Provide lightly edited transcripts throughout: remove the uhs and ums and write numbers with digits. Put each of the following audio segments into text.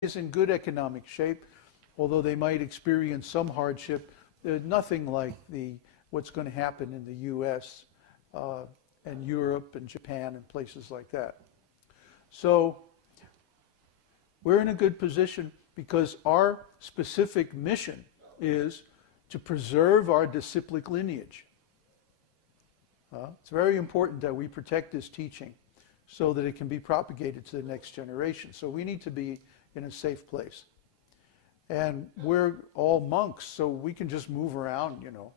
is in good economic shape, although they might experience some hardship. There's nothing like what's going to happen in the U.S. And Europe and Japan and places like that. So we're in a good position because our specific mission is to preserve our disciplic lineage. It's very important that we protect this teaching so that it can be propagated to the next generation. So we need to be in a safe place. And we're all monks, so we can just move around, you know.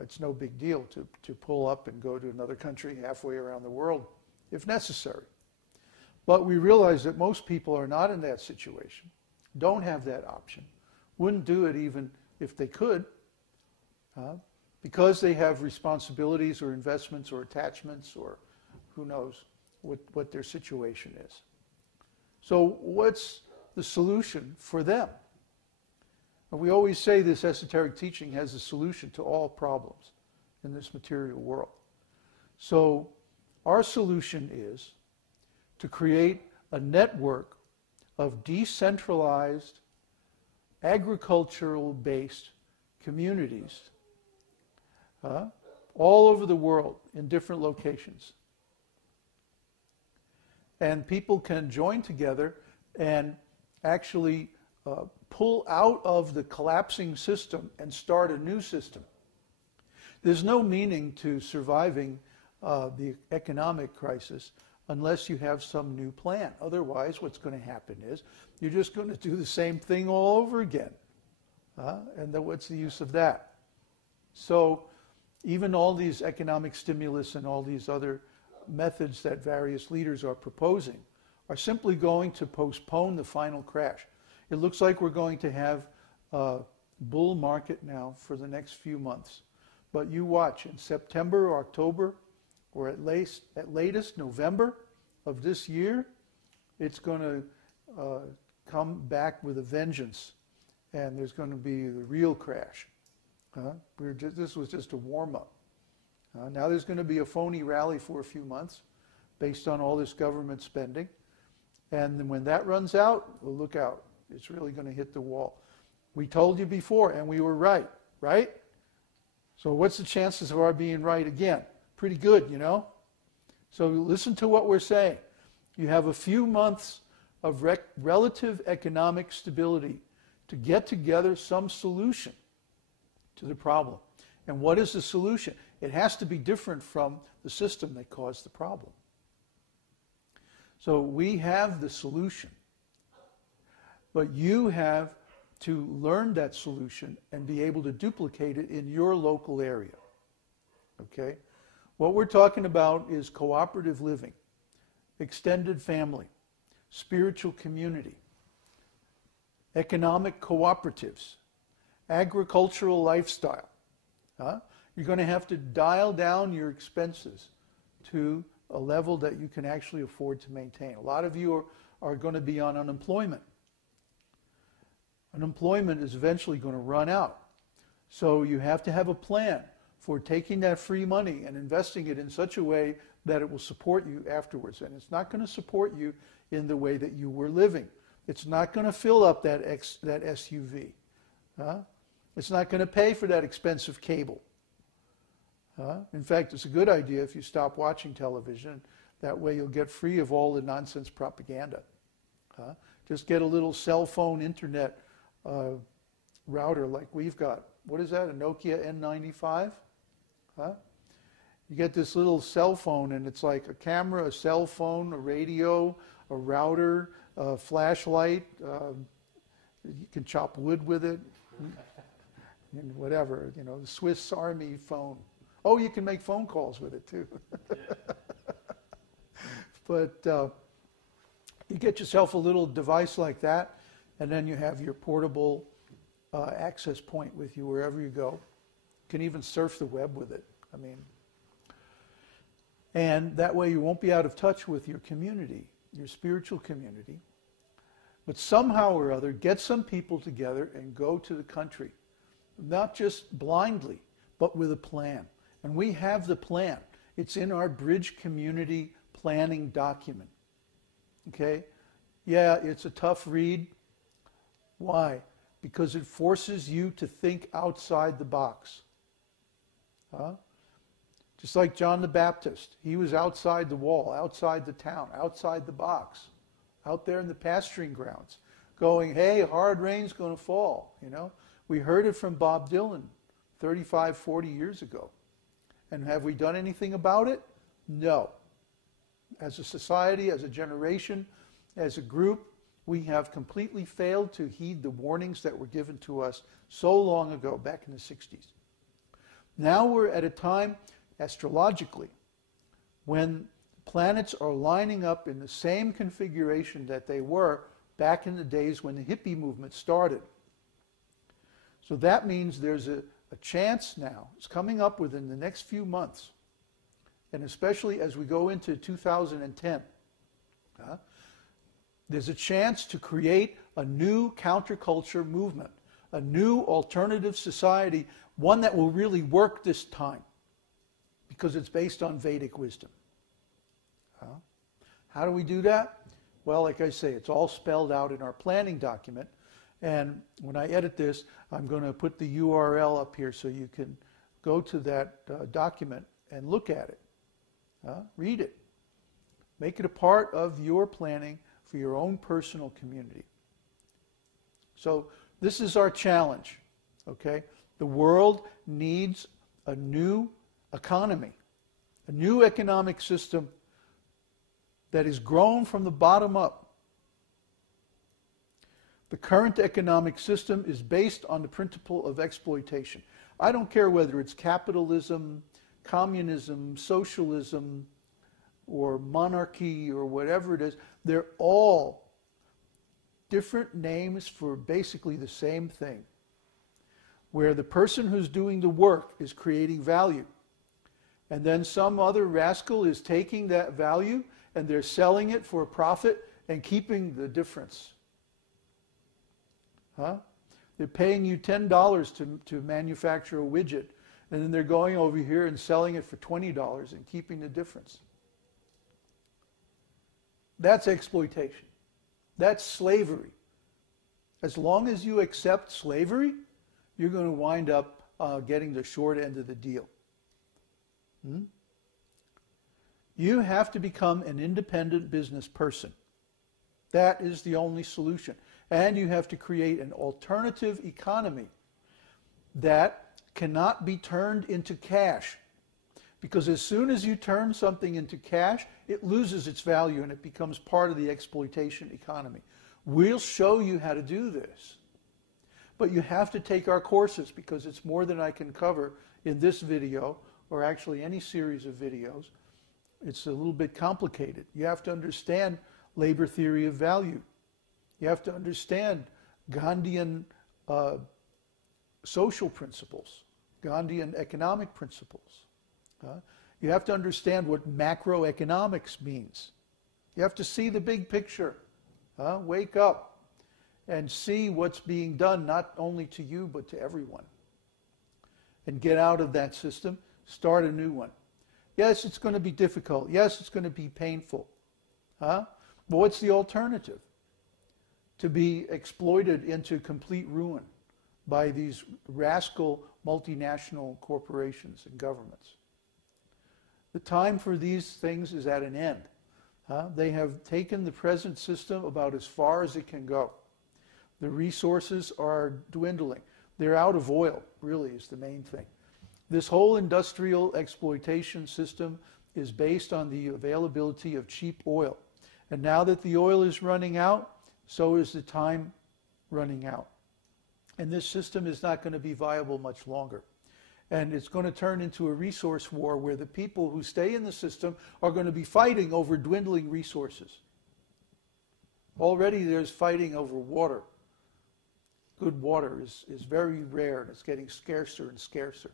It's no big deal to pull up and go to another country halfway around the world if necessary. But we realize that most people are not in that situation, don't have that option, wouldn't do it even if they could, because they have responsibilities or investments or attachments or who knows what their situation is. So what's the solution for them? And we always say this esoteric teaching has a solution to all problems in this material world. So our solution is to create a network of decentralized, agricultural-based communities all over the world in different locations. And people can join together and actually pull out of the collapsing system and start a new system. There's no meaning to surviving the economic crisis unless you have some new plan. Otherwise, what's going to happen is you're just going to do the same thing all over again. And then what's the use of that? So even all these economic stimulus and all these other methods that various leaders are proposing are simply going to postpone the final crash. It looks like we're going to have a bull market now for the next few months. But you watch, in September or October, or at latest November of this year, it's going to come back with a vengeance. And there's going to be the real crash. This was just a warm-up. Now there's going to be a phony rally for a few months based on all this government spending. And then when that runs out, well, look out. It's really going to hit the wall. We told you before, and we were right, right? So what's the chances of our being right again? Pretty good, you know? So listen to what we're saying. You have a few months of relative economic stability to get together some solution to the problem. And what is the solution? It has to be different from the system that caused the problem. So we have the solution. But you have to learn that solution and be able to duplicate it in your local area. Okay? What we're talking about is cooperative living, extended family, spiritual community, economic cooperatives, agricultural lifestyle. You're going to have to dial down your expenses to a level that you can actually afford to maintain. A lot of you are going to be on unemployment. Unemployment is eventually going to run out. So you have to have a plan for taking that free money and investing it in such a way that it will support you afterwards. And it's not going to support you in the way that you were living. It's not going to fill up that SUV. It's not going to pay for that expensive cable. In fact, it's a good idea if you stop watching television. That way you'll get free of all the nonsense propaganda. Just get a little cell phone internet router like we've got. What is that, a Nokia N95? You get this little cell phone and it's like a camera, a cell phone, a radio, a router, a flashlight. You can chop wood with it. And whatever, you know, the Swiss Army phone. Oh, you can make phone calls with it too. But you get yourself a little device like that, and then you have your portable access point with you wherever you go. You can even surf the web with it. I mean, and that way you won't be out of touch with your community, your spiritual community. But somehow or other, get some people together and go to the country. Not just blindly, but with a plan. And we have the plan. It's in our Bridge Community Planning document. Okay? Yeah, it's a tough read. Why? Because it forces you to think outside the box. Just like John the Baptist. He was outside the wall, outside the town, outside the box, out there in the pasturing grounds, going, hey, hard rain's going to fall. We heard it from Bob Dylan 35, 40 years ago. And have we done anything about it? No. As a society, as a generation, as a group, we have completely failed to heed the warnings that were given to us so long ago, back in the 60s. Now we're at a time, astrologically, when planets are lining up in the same configuration that they were back in the days when the hippie movement started. So that means there's a chance now, it's coming up within the next few months, and especially as we go into 2010, there's a chance to create a new counterculture movement, a new alternative society, one that will really work this time, because it's based on Vedic wisdom. How do we do that? Well, like I say, it's all spelled out in our planning document. And when I edit this, I'm going to put the URL up here so you can go to that document and look at it. Read it. Make it a part of your planning for your own personal community. So this is our challenge, okay? The world needs a new economy, a new economic system that is grown from the bottom up. The current economic system is based on the principle of exploitation. I don't care whether it's capitalism, communism, socialism, or monarchy, or whatever it is. They're all different names for basically the same thing, where the person who's doing the work is creating value. And then some other rascal is taking that value and they're selling it for a profit and keeping the difference. They're paying you $10 to manufacture a widget, and then they're going over here and selling it for $20 and keeping the difference. That's exploitation. That's slavery. As long as you accept slavery, you're going to wind up getting the short end of the deal. You have to become an independent business person. That is the only solution. And you have to create an alternative economy that cannot be turned into cash. Because as soon as you turn something into cash, it loses its value and it becomes part of the exploitation economy. We'll show you how to do this. But you have to take our courses, because it's more than I can cover in this video, or actually any series of videos. It's a little bit complicated. You have to understand labor theory of value. You have to understand Gandhian social principles, Gandhian economic principles. You have to understand what macroeconomics means. You have to see the big picture. Wake up and see what's being done, not only to you, but to everyone. And get out of that system, start a new one. Yes, it's going to be difficult. Yes, it's going to be painful. But what's the alternative? To be exploited into complete ruin by these rascal multinational corporations and governments. The time for these things is at an end. They have taken the present system about as far as it can go. The resources are dwindling. They're out of oil, really, is the main thing. This whole industrial exploitation system is based on the availability of cheap oil. And now that the oil is running out, so is the time running out. And this system is not going to be viable much longer. And it's going to turn into a resource war where the people who stay in the system are going to be fighting over dwindling resources. Already there's fighting over water. Good water is very rare, and it's getting scarcer and scarcer.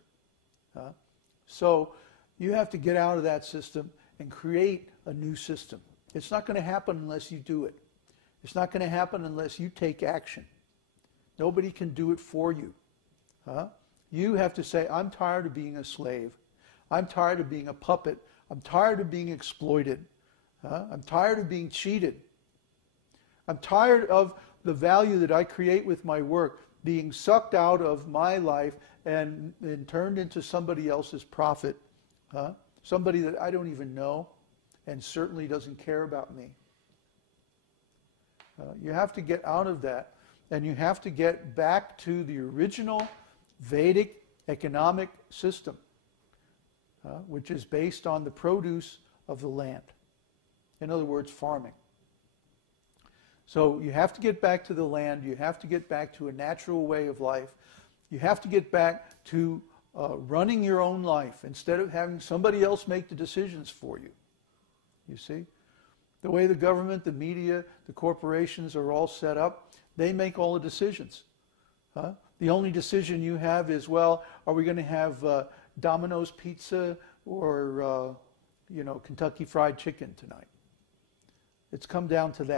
So you have to get out of that system and create a new system. It's not going to happen unless you do it. It's not going to happen unless you take action. Nobody can do it for you. You have to say, I'm tired of being a slave. I'm tired of being a puppet. I'm tired of being exploited. I'm tired of being cheated. I'm tired of the value that I create with my work being sucked out of my life and turned into somebody else's profit, somebody that I don't even know and certainly doesn't care about me. You have to get out of that, and you have to get back to the original Vedic economic system, which is based on the produce of the land. In other words, farming. So you have to get back to the land. You have to get back to a natural way of life. You have to get back to running your own life instead of having somebody else make the decisions for you. You see? The way the government, the media, the corporations are all set up, they make all the decisions. The only decision you have is, well, are we going to have Domino's pizza or Kentucky Fried Chicken tonight? It's come down to that.